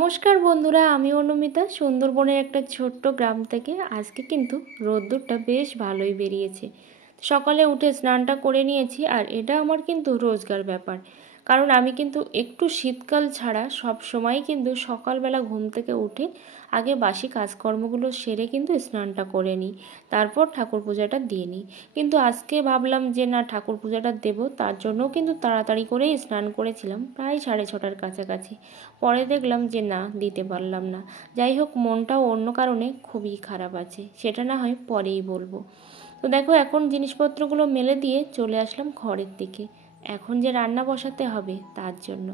নমস্কার বন্ধুরা, আমি অনুমিতা সুন্দরবনের একটা ছোট্ট গ্রাম থেকে। আজকে কিন্তু রোদ্দুরটা বেশ ভালোই বেরিয়েছে। সকালে উঠে স্নানটা করে নিয়েছি, আর এটা আমার কিন্তু রোজকার ব্যাপার। কারণ আমি কিন্তু একটু শীতকাল ছাড়া সব সময় কিন্তু সকালবেলা ঘুম থেকে উঠে আগে বাসি কাজকর্মগুলো সেরে কিন্তু স্নানটা করে নিই, তারপর ঠাকুর পূজাটা দিয়ে নিই। কিন্তু আজকে ভাবলাম যে না, ঠাকুর পূজাটা দেবো, তার জন্য কিন্তু তাড়াতাড়ি করেই স্নান করেছিলাম, প্রায় 6:30টার কাছাকাছি। পরে দেখলাম যে না, দিতে পারলাম না। যাই হোক, মনটাও অন্য কারণে খুবই খারাপ আছে, সেটা না হয় পরেই বলবো। তো দেখো, এখন জিনিসপত্রগুলো মেলে দিয়ে চলে আসলাম ঘরের দিকে। এখন যে রান্না বসাতে হবে তার জন্য।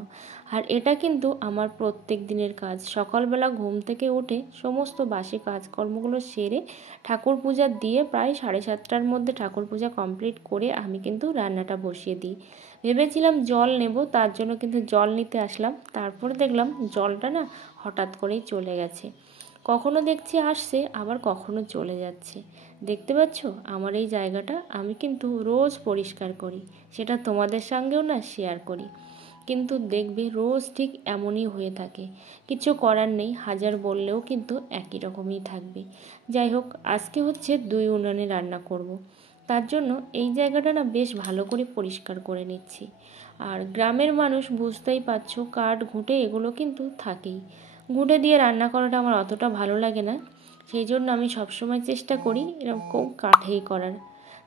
আর এটা কিন্তু আমার প্রত্যেক দিনের কাজ। সকালবেলা ঘুম থেকে উঠে সমস্ত বাসি কাজকর্মগুলো সেরে ঠাকুর পূজা দিয়ে প্রায় 7:30টার মধ্যে ঠাকুর পূজা কমপ্লিট করে আমি কিন্তু রান্নাটা বসিয়ে দিই। ভেবেছিলাম জল নেব, তার জন্য কিন্তু জল নিতে আসলাম, তারপরে দেখলাম জলটা না হঠাৎ করেই চলে গেছে। কখনো দেখছি আসছে, আবার কখনো চলে যাচ্ছে। দেখতে পাচ্ছ আমার এই জায়গাটা আমি কিন্তু রোজ পরিষ্কার করি, সেটা তোমাদের সঙ্গেও না শেয়ার করি। কিন্তু দেখবে রোজ ঠিক এমনই হয়ে থাকে। কিছু করার নেই, হাজার বললেও কিন্তু একই রকমই থাকবে। যাই হোক, আজকে হচ্ছে 2 উনুনে রান্না করব। তার জন্য এই জায়গাটা না বেশ ভালো করে পরিষ্কার করে নিচ্ছি। আর গ্রামের মানুষ বুঝতেই পারছো, কাঠ ঘুঁটে এগুলো কিন্তু থাকেই। ঘুঁটে দিয়ে রান্না করাটা আমার অতটা ভালো লাগে না, সেই জন্য আমি সবসময় চেষ্টা করি এরকম কাঠেই করার।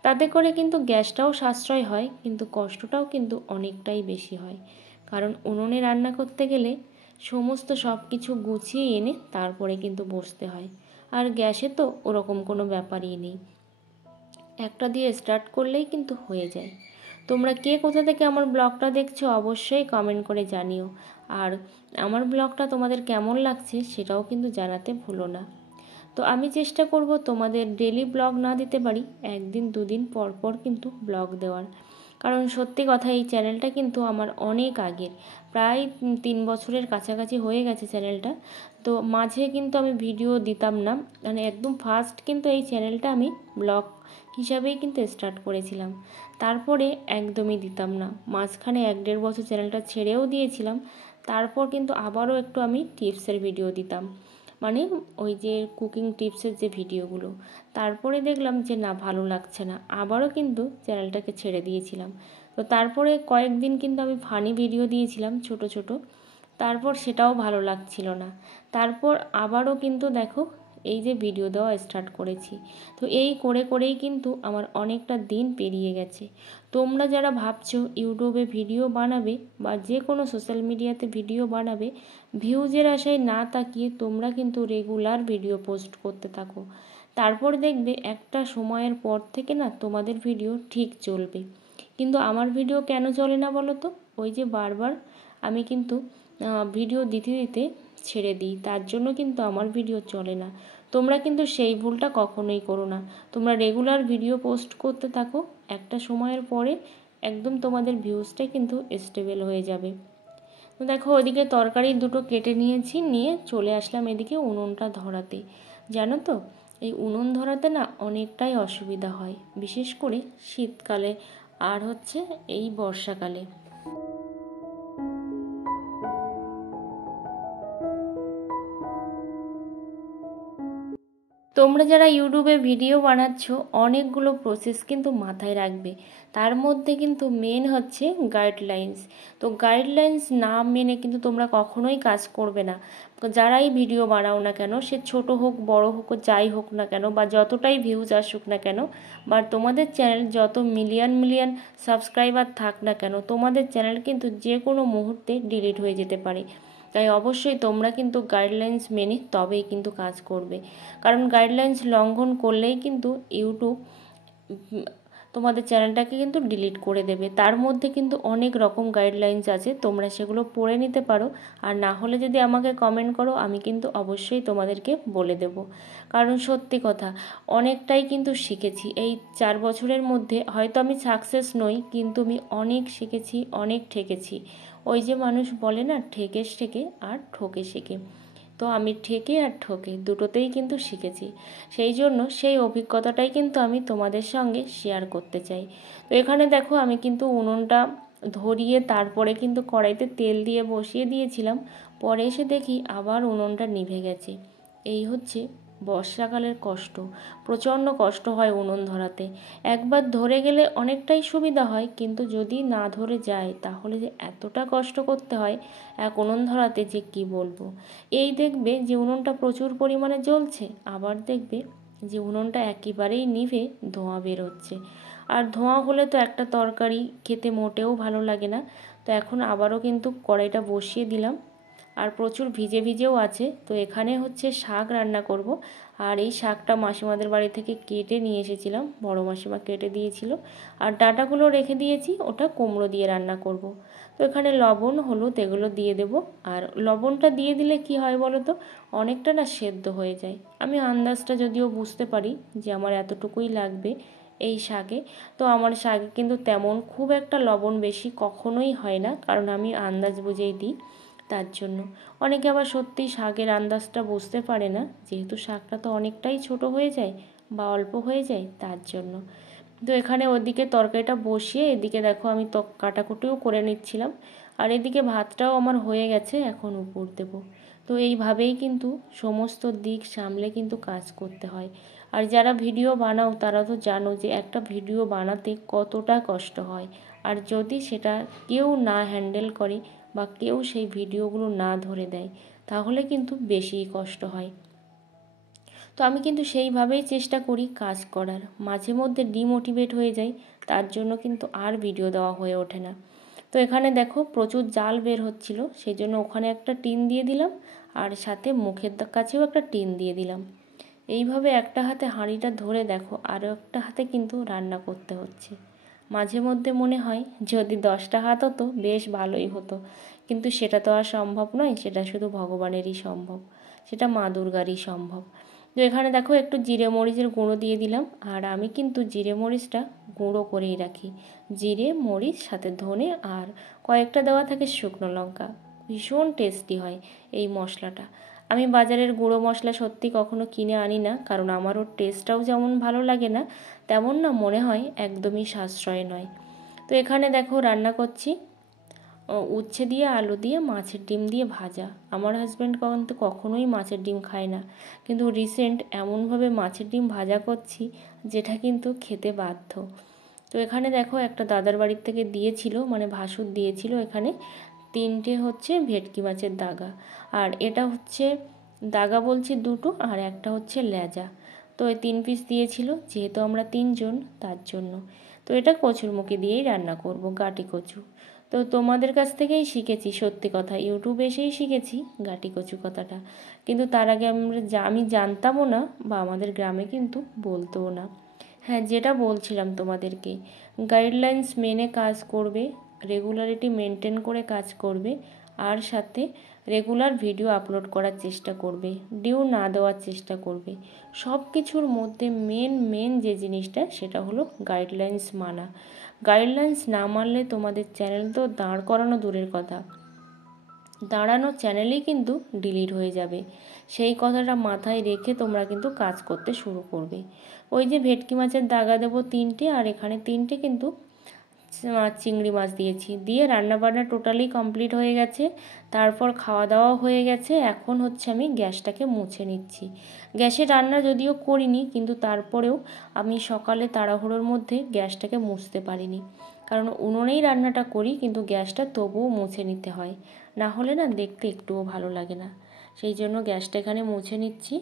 তাতে করে কিন্তু গ্যাসটাও সাশ্রয় হয়, কিন্তু কষ্টটাও কিন্তু অনেকটাই বেশি হয়। কারণ উনুনে রান্না করতে গেলে সমস্ত সব কিছু গুছিয়ে এনে তারপরে কিন্তু বসতে হয়। আর গ্যাসে তো ওরকম কোনো ব্যাপারই নেই, একটা দিয়ে স্টার্ট করলেই কিন্তু হয়ে যায়। তোমরা কে কোথা থেকে আমার ব্লগটা দেখছো অবশ্যই কমেন্ট করে জানিও। আর আমার ব্লগটা তোমাদের কেমন লাগছে সেটাও কিন্তু জানাতে ভুলো না। তো আমি চেষ্টা করব তোমাদের ডেলি ব্লগ না দিতে পারি, 1 দিন 2 দিন পর পর কিন্তু ব্লগ দেওয়ার। কারণ সত্যি কথা, এই চ্যানেলটা কিন্তু আমার অনেক আগের, প্রায় 3 বছরের কাছাকাছি হয়ে গেছে চ্যানেলটা। তো মাঝে কিন্তু আমি ভিডিও দিতাম না, মানে একদম ফার্স্ট কিন্তু এই চ্যানেলটা আমি ব্লগ হিসাবেই কিন্তু স্টার্ট করেছিলাম। তারপরে একদমই দিতাম না, মাঝখানে 1-1.5 বছর চ্যানেলটা ছেড়েও দিয়েছিলাম। তারপর কিন্তু আবারও একটু আমি টিপসের ভিডিও দিতাম, মানে ওই যে কুকিং টিপসের যে ভিডিওগুলো। তারপরে দেখলাম যে না, ভালো লাগছে না, আবারও কিন্তু চ্যানেলটাকে ছেড়ে দিয়েছিলাম। তো তারপরে কয়েকদিন কিন্তু আমি ফানি ভিডিও দিয়েছিলাম ছোট ছোট, তারপর সেটাও ভালো লাগছিল না। তারপর আবারও কিন্তু দেখো এই যে ভিডিও দেওয়া স্টার্ট করেছি। তো এই করে করেই কিন্তু আমার অনেকটা দিন পেরিয়ে গেছে। তোমরা যারা ভাবছো ইউটিউবে ভিডিও বানাবে বা যে কোনো সোশ্যাল মিডিয়াতে ভিডিও বানাবে, ভিউজের আশায় না তাকিয়ে তোমরা কিন্তু রেগুলার ভিডিও পোস্ট করতে থাকো। তারপর দেখবে একটা সময়ের পর থেকে না তোমাদের ভিডিও ঠিক চলবে। কিন্তু আমার ভিডিও কেন চলে না বলো তো? ওই যে বারবার আমি কিন্তু ভিডিও দিতে দিতে ছেড়ে দিই, তার জন্য কিন্তু আমার ভিডিও চলে না। তোমরা কিন্তু সেই ভুলটা কখনোই করো না। তোমরা রেগুলার ভিডিও পোস্ট করতে থাকো, একটা সময়ের পরে একদম তোমাদের ভিউজটাই কিন্তু স্টেবল হয়ে যাবে। তো দেখো, ওইদিকে তরকারি দুটো কেটে নিয়েছি, নিয়ে চলে আসলাম এদিকে উনুনটা ধরাতে। জানো তো, এই উনুন ধরাতে না অনেকটাই অসুবিধা হয়, বিশেষ করে শীতকালে আর হচ্ছে এই বর্ষাকালে। তোমরা যারা ইউটিউবে ভিডিও বানাচ্ছ, অনেকগুলো প্রসেস কিন্তু মাথায় রাখবে। তার মধ্যে কিন্তু মেন হচ্ছে গাইডলাইন্স। তো গাইডলাইন্স না মেনে কিন্তু তোমরা কখনোই কাজ করবে না। যারাই ভিডিও বানাও না কেন, সে ছোট হোক বড় হোক যাই হোক না কেন, বা যতটাই ভিউজ আসুক না কেন, বা তোমাদের চ্যানেল যত মিলিয়ন মিলিয়ন সাবস্ক্রাইবার থাক না কেন, তোমাদের চ্যানেল কিন্তু যে কোনো মুহূর্তে ডিলিট হয়ে যেতে পারে। তাই অবশ্যই তোমরা কিন্তু গাইডলাইন্স মেনে তবেই কিন্তু কাজ করবে। কারণ গাইডলাইন্স লঙ্ঘন করলেই কিন্তু ইউটিউব তোমাদের চ্যানেলটাকে কিন্তু ডিলিট করে দেবে। তার মধ্যে কিন্তু অনেক রকম গাইডলাইন্স আছে, তোমরা সেগুলো পড়ে নিতে পারো। আর না হলে যদি আমাকে কমেন্ট করো, আমি কিন্তু অবশ্যই তোমাদেরকে বলে দেব। কারণ সত্যি কথা, অনেকটাই কিন্তু শিখেছি এই 4 বছরের মধ্যে। হয়তো আমি সাকসেস নই, কিন্তু আমি অনেক শিখেছি, অনেক ঠেকেছি। ওই যে মানুষ বলে না, ঠেকে শেখে আর ঠকে শেখে। তো আমি ঠেকে আর ঠকে দুটোতেই কিন্তু শিখেছি। সেই জন্য সেই অভিজ্ঞতাটাই কিন্তু আমি তোমাদের সঙ্গে শেয়ার করতে চাই। তো এখানে দেখো, আমি কিন্তু উনুনটা ধরিয়ে তারপরে কিন্তু কড়াইতে তেল দিয়ে বসিয়ে দিয়েছিলাম। পরে এসে দেখি আবার উনুনটা নিভে গেছে। এই হচ্ছে বর্ষাকালের কষ্ট। প্রচণ্ড কষ্ট হয় উনুন ধরাতে। একবার ধরে গেলে অনেকটাই সুবিধা হয়, কিন্তু যদি না ধরে যায় তাহলে যে এতটা কষ্ট করতে হয় এক উনুন ধরাতে যে কি বলবো। এই দেখবে যে উনুনটা প্রচুর পরিমাণে জ্বলছে, আবার দেখবে যে উনুনটা একেবারেই নিভে ধোঁয়া বের হচ্ছে। আর ধোঁয়া হলে তো একটা তরকারি খেতে মোটেও ভালো লাগে না। তো এখন আবারও কিন্তু কড়াইটা বসিয়ে দিলাম, আর প্রচুর ভিজে ভিজেও আছে। তো এখানে হচ্ছে শাক রান্না করব। আর এই শাকটা মাসিমাদের বাড়ি থেকে কেটে নিয়ে এসেছিলাম, বড় মাসিমা কেটে দিয়েছিল। আর ডাঁটাগুলো রেখে দিয়েছি, ওটা কুমড়ো দিয়ে রান্না করব। তো এখানে লবণ হলুদ এগুলো দিয়ে দেব। আর লবণটা দিয়ে দিলে কি হয় বলো তো, অনেকটা না সেদ্ধ হয়ে যায়। আমি আন্দাজটা যদিও বুঝতে পারি যে আমার এতটুকুই লাগবে এই শাকে। তো আমার শাকে কিন্তু তেমন খুব একটা লবণ বেশি কখনোই হয় না, কারণ আমি আন্দাজ বুঝেই দিই। তার জন্য অনেকে আবার সত্যি শাকের আন্দাজটা বুঝতে পারে না, যেহেতু শাকটা তো অনেকটাই ছোট হয়ে যায় বা অল্প হয়ে যায়, তার জন্য। তো এখানে ওদিকে তরকারিটা বসিয়ে এদিকে দেখো আমি তো কাটাকুটিও করে নিচ্ছিলাম। আর এদিকে ভাতটাও আমার হয়ে গেছে, এখন উপর দেবো। তো এইভাবেই কিন্তু সমস্ত দিক সামলে কিন্তু কাজ করতে হয়। আর যারা ভিডিও বানাও তারা তো জানো যে একটা ভিডিও বানাতে কতটা কষ্ট হয়। আর যদি সেটা কেউ না হ্যান্ডেল করে বা কেউ সেই ভিডিওগুলো না ধরে দেয়, তাহলে কিন্তু বেশিই কষ্ট হয়। তো আমি কিন্তু সেইভাবেই চেষ্টা করি কাজ করার। মাঝে মধ্যে ডিমোটিভেট হয়ে যাই, তার জন্য কিন্তু আর ভিডিও দেওয়া হয়ে ওঠে না। তো এখানে দেখো প্রচুর জাল বের হচ্ছিল, সেই জন্য ওখানে একটা টিন দিয়ে দিলাম, আর সাথে মুখের কাছেও একটা টিন দিয়ে দিলাম। এইভাবে একটা হাতে হাঁড়িটা ধরে দেখো আরও একটা হাতে কিন্তু রান্না করতে হচ্ছে। মাঝে মধ্যে মনে হয় যদি 10টা হাত হতো বেশ ভালোই হতো, কিন্তু সেটা তো আর সম্ভব নয়, সেটা শুধু ভগবানেরই সম্ভব, সেটা মা দুর্গারই সম্ভব। তো এখানে দেখো একটু জিরে মরিচের গুঁড়ো দিয়ে দিলাম। আর আমি কিন্তু জিরে মরিচটা গুঁড়ো করেই রাখি। জিরে মরিচ সাথে ধনে আর কয়েকটা দেওয়া থাকে শুকনো লঙ্কা। ভীষণ টেস্টি হয় এই মশলাটা। আমি বাজারের গুঁড়ো মশলা সত্যি কখনো কিনে আনি না, কারণ আমার ওর টেস্টটাও যেমন ভালো লাগে না, তেমন না মনে হয় একদমই সাশ্রয় নয়। তো এখানে দেখো রান্না করছি উচ্ছে দিয়ে আলু দিয়ে মাছের ডিম দিয়ে ভাজা। আমার হাজব্যান্ড কিন্তু কখনোই মাছের ডিম খায় না, কিন্তু রিসেন্ট এমনভাবে মাছের ডিম ভাজা করছি যেটা কিন্তু খেতে বাধ্য। তো এখানে দেখো একটা দাদার বাড়ির থেকে দিয়েছিল, মানে ভাসুর দিয়েছিল এখানে 3টে হচ্ছে ভেটকি মাছের দাগা। আর এটা হচ্ছে দাগা বলছি দুটো, আর একটা হচ্ছে লেজা। তো এই 3 পিস দিয়েছিল, যেহেতু আমরা 3জন তার জন্য। তো এটা কচুরমুখী দিয়েই রান্না করব, গাটি কচু। তো তোমাদের কাছ থেকেই শিখেছি, সত্যি কথা ইউটিউবে এসেই শিখেছি গাটি কচু কথাটা। কিন্তু তার আগে আমি জানতামও না, বা আমাদের গ্রামে কিন্তু বলতোও না। হ্যাঁ, যেটা বলছিলাম তোমাদেরকে, গাইডলাইন্স মেনে কাজ করবে, রেগুলারিটি মেনটেন করে কাজ করবে, আর সাথে রেগুলার ভিডিও আপলোড করার চেষ্টা করবে, ডিউ না দেওয়ার চেষ্টা করবে। সব কিছুর মধ্যে মেন যে জিনিসটা সেটা হলো গাইডলাইন্স মানা। গাইডলাইন্স না মানলে তোমাদের চ্যানেল তো দাঁড় করানো দূরের কথা, দাঁড়ানো চ্যানেলই কিন্তু ডিলিট হয়ে যাবে। সেই কথাটা মাথায় রেখে তোমরা কিন্তু কাজ করতে শুরু করবে। ওই যে ভেটকি মাছের দাগা দেবো 3টে, আর এখানে 3টে কিন্তু চিংড়ি মাছ দিয়েছি, দিয়ে রান্নাবান্না টোটালি কমপ্লিট হয়ে গেছে। তারপর খাওয়া দাওয়াও হয়ে গেছে। এখন হচ্ছে আমি গ্যাসটাকে মুছে নিচ্ছি। গ্যাসে রান্না যদিও করিনি, কিন্তু তারপরেও আমি সকালে তাড়াহুড়োর মধ্যে গ্যাসটাকে মুছতে পারিনি, কারণ উনুনেই রান্নাটা করি, কিন্তু গ্যাসটা তবুও মুছে নিতে হয়, না হলে না দেখতে একটুও ভালো লাগে না। সেই জন্য গ্যাসটা এখানে মুছে নিচ্ছি।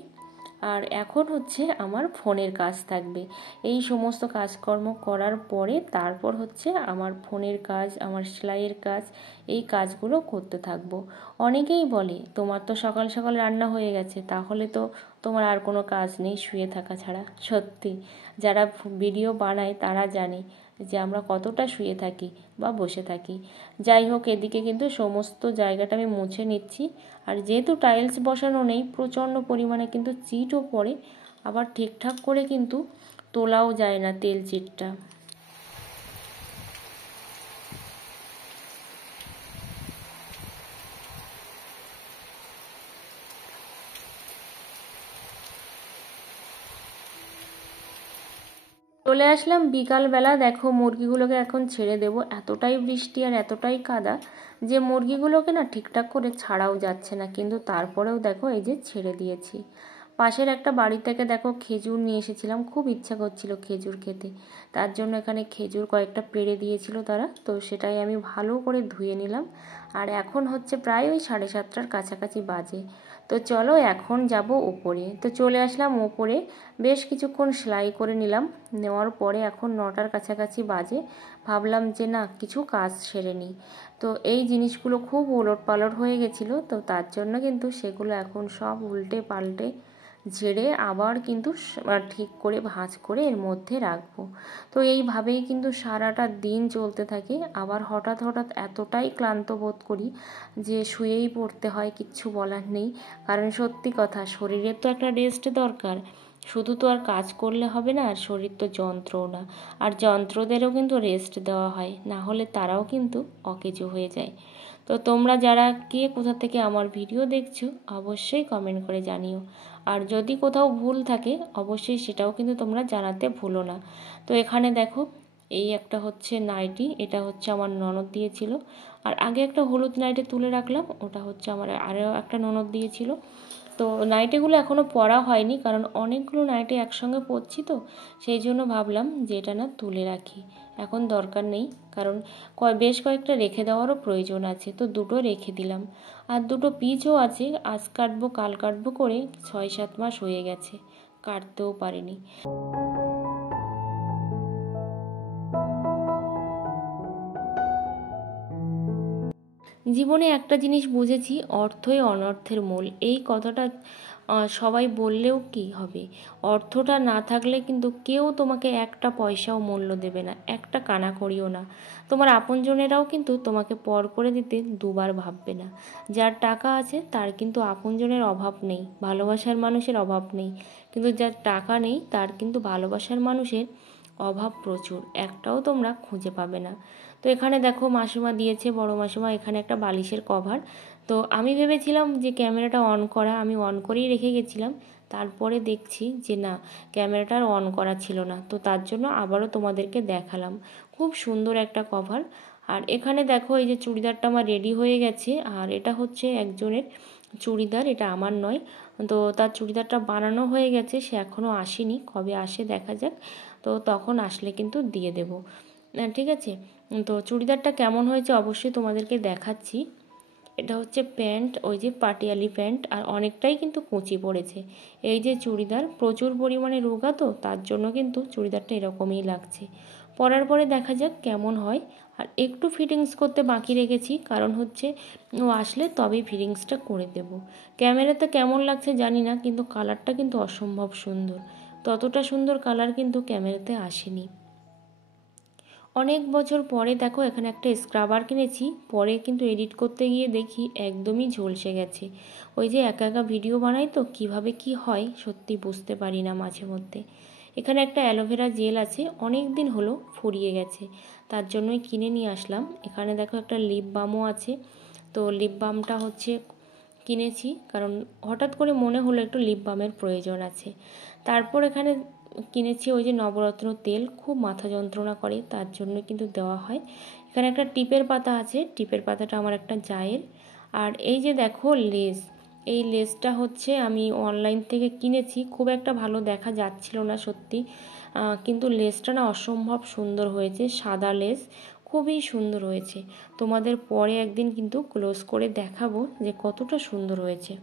আর এখন হচ্ছে আমার ফোনের কাজ থাকবে। এই সমস্ত কাজকর্ম করার পরে তারপর হচ্ছে আমার ফোনের কাজ, আমার সেলাইয়ের কাজ, এই কাজগুলো করতে থাকবো। অনেকেই বলে তোমার তো সকাল সকাল রান্না হয়ে গেছে, তাহলে তো তোমার আর কোনো কাজ নেই শুয়ে থাকা ছাড়া। সত্যি যারা ভিডিও বানায় তারা জানে যে আমরা কতটা শুয়ে থাকি বা বসে থাকি। যাই হোক, এদিকে কিন্তু সমস্ত জায়গাটা আমি মুছে নিচ্ছি। আর যেহেতু টাইলস বসানো নেই, প্রচণ্ড পরিমাণে কিন্তু চিটও পড়ে, আবার ঠিকঠাক করে কিন্তু তোলাও যায় না তেল চিটটা। তো চলে আসলাম বিকালবেলা। দেখো মুরগিগুলোকে এখন ছেড়ে দেব। এতটাই বৃষ্টি আর এতটাই কাদা যে মুরগিগুলোকে না ঠিকঠাক করে ছাড়াও যাচ্ছে না, কিন্তু তারপরেও দেখো এই যে ছেড়ে দিয়েছি। পাশের একটা বাড়ি থেকে দেখো খেজুর নিয়ে এসেছিলাম, খুব ইচ্ছা করছিল খেজুর খেতে, তার জন্য এখানে খেজুর কয়েকটা পেড়ে দিয়েছিল তারা, তো সেটাই আমি ভালো করে ধুয়ে নিলাম। আর এখন হচ্ছে প্রায় ওই 7:30টার কাছাকাছি বাজে। তো চলো এখন যাব ওপরে। তো চলে আসলাম ওপরে, বেশ কিছুক্ষণ সেলাই করে নিলাম। নেওয়ার পরে এখন 9টার কাছাকাছি বাজে। ভাবলাম যে না, কিছু কাজ সেরে নিই। তো এই জিনিসগুলো খুব ওলটপালট হয়ে গেছিলো, তো তার জন্য কিন্তু সেগুলো এখন সব উল্টে পাল্টে ঝেড়ে আবার কিন্তু ঠিক করে ভাঁজ করে এর মধ্যে রাখবো। তো এইভাবেই কিন্তু সারাটা দিন চলতে থাকে। আবার হঠাৎ হঠাৎ এতটাই ক্লান্ত বোধ করি যে শুয়েই পড়তে হয়, কিচ্ছু বলার নেই। কারণ সত্যি কথা, শরীরের তো একটা রেস্ট দরকার। শুধু তো আর কাজ করলে হবে না, আর শরীর তো যন্ত্রও না, আর যন্ত্রদেরও কিন্তু রেস্ট দেওয়া হয়, না হলে তারাও কিন্তু অকেজো হয়ে যায়। তো তোমরা যারা কে কোথা থেকে আমার ভিডিও দেখছো অবশ্যই কমেন্ট করে জানিও। আর যদি কোথাও ভুল থাকে অবশ্যই সেটাও কিন্তু তোমরা জানাতে ভুলো না। তো এখানে দেখো এই একটা হচ্ছে নাইটি, এটা হচ্ছে আমার ননদ দিয়েছিল। আর আগে একটা হলুদ নাইটি তুলে রাখলাম, ওটা হচ্ছে আমার আরও একটা ননদ দিয়েছিল। তো নাইটিগুলো এখনও পরা হয়নি, কারণ অনেকগুলো নাইটি একসঙ্গে পরছি, তো সেই জন্য ভাবলাম যে এটা না তুলে রাখি, এখন দরকার নেই। কারণ বেশ কয়েকটা রেখে দেওয়ারও প্রয়োজন আছে, তো দুটো রেখে দিলাম। আর দুটো পিচও আছে, আজ কাটবো কাল কাটবো করে 6-7 মাস হয়ে গেছে, কাটতেও পারিনি। জীবনে একটা জিনিস বুঝেছি, অর্থই অনর্থের মূল। এই কথাটা সবাই বললেও কি হবে, অর্থটা না থাকলে কিন্তু কেউ তোমাকে একটা পয়সাও মূল্য দেবে না, একটা কানা করিও না। তোমার আপনজনেরাও কিন্তু তোমাকে পর করে দিতে দুবার ভাববে না। যার টাকা আছে তার কিন্তু আপনজনের অভাব নেই, ভালোবাসার মানুষের অভাব নেই। কিন্তু যার টাকা নেই তার কিন্তু ভালোবাসার মানুষের অভাব প্রচুর, একটাও তোমরা খুঁজে পাবে না। তো এখানে দেখো মাসিমা দিয়েছে, বড় মাসিমা, এখানে একটা বালিশের কভার। তো আমি ভেবেছিলাম যে ক্যামেরাটা অন করা, আমি অন করেই রেখে গেছিলাম। তারপরে দেখছি যে না, ক্যামেরাটা আর অন করা ছিল না, তো তার জন্য আবারও তোমাদেরকে দেখালাম। খুব সুন্দর একটা কভার। আর এখানে দেখো এই যে চুড়িদারটা আমার রেডি হয়ে গেছে, আর এটা হচ্ছে একজনের চুড়িদার, এটা আমার নয়। তো তার চুড়িদারটা বানানো হয়ে গেছে, সে এখনও আসেনি, কবে আসে দেখা যাক। তো তখন আসলে কিন্তু দিয়ে দেব, ঠিক আছে। তো চুড়িদারটা কেমন হয়েছে অবশ্যই তোমাদেরকে দেখাচ্ছি। এটা হচ্ছে প্যান্ট, ওই যে পাটিয়ালি প্যান্ট, আর অনেকটাই কিন্তু কুঁচি পড়েছে। এই যে চুড়িদার প্রচুর পরিমাণে রোগা, তো তার জন্য কিন্তু চুড়িদারটা এরকমই লাগছে। পরার পরে দেখা যাক কেমন হয়। আর একটু ফিটিংস করতে বাকি রেখেছি, কারণ হচ্ছে ও আসলে তবেই ফিটিংসটা করে দেব। ক্যামেরাতে কেমন লাগছে জানি না, কিন্তু কালারটা কিন্তু অসম্ভব সুন্দর। ততটা সুন্দর কালার কিন্তু ক্যামেরাতে আসেনি। অনেক বছর পরে দেখো এখানে একটা স্ক্রাবার কিনেছি, পরে কিন্তু এডিট করতে গিয়ে দেখি একদমই ঝলসে গেছে। ওই যে একা একা ভিডিও বানাই তো কীভাবে কি হয় সত্যি বুঝতে পারি না মাঝে মধ্যে। এখানে একটা অ্যালোভেরা জেল আছে, অনেক দিন হলো ফুরিয়ে গেছে, তার জন্যই কিনে নিয়ে আসলাম। এখানে দেখো একটা লিপ বামও আছে, তো লিপ বামটা হচ্ছে কিনেছি কারণ হঠাৎ করে মনে হলো একটু লিপ বামের প্রয়োজন আছে। তারপর এখানে কিনেছি ওই যে নবরত্ন তেল, খুব মাথা যন্ত্রণা করে তার জন্য কিন্তু দেওয়া হয়। এখানে একটা টিপের পাতা আছে, টিপের পাতাটা আমার একটা জায়ের। আর এই যে দেখো লেস, এই লেসটা হচ্ছে আমি অনলাইন থেকে কিনেছি, খুব একটা ভালো দেখা যাচ্ছিল না সত্যি, কিন্তু লেসটা না অসম্ভব সুন্দর হয়েছে, সাদা লেস, খুবই সুন্দর হয়েছে। তোমাদের পরে একদিন কিন্তু ক্লোজ করে দেখাবো যে কতটা সুন্দর হয়েছে।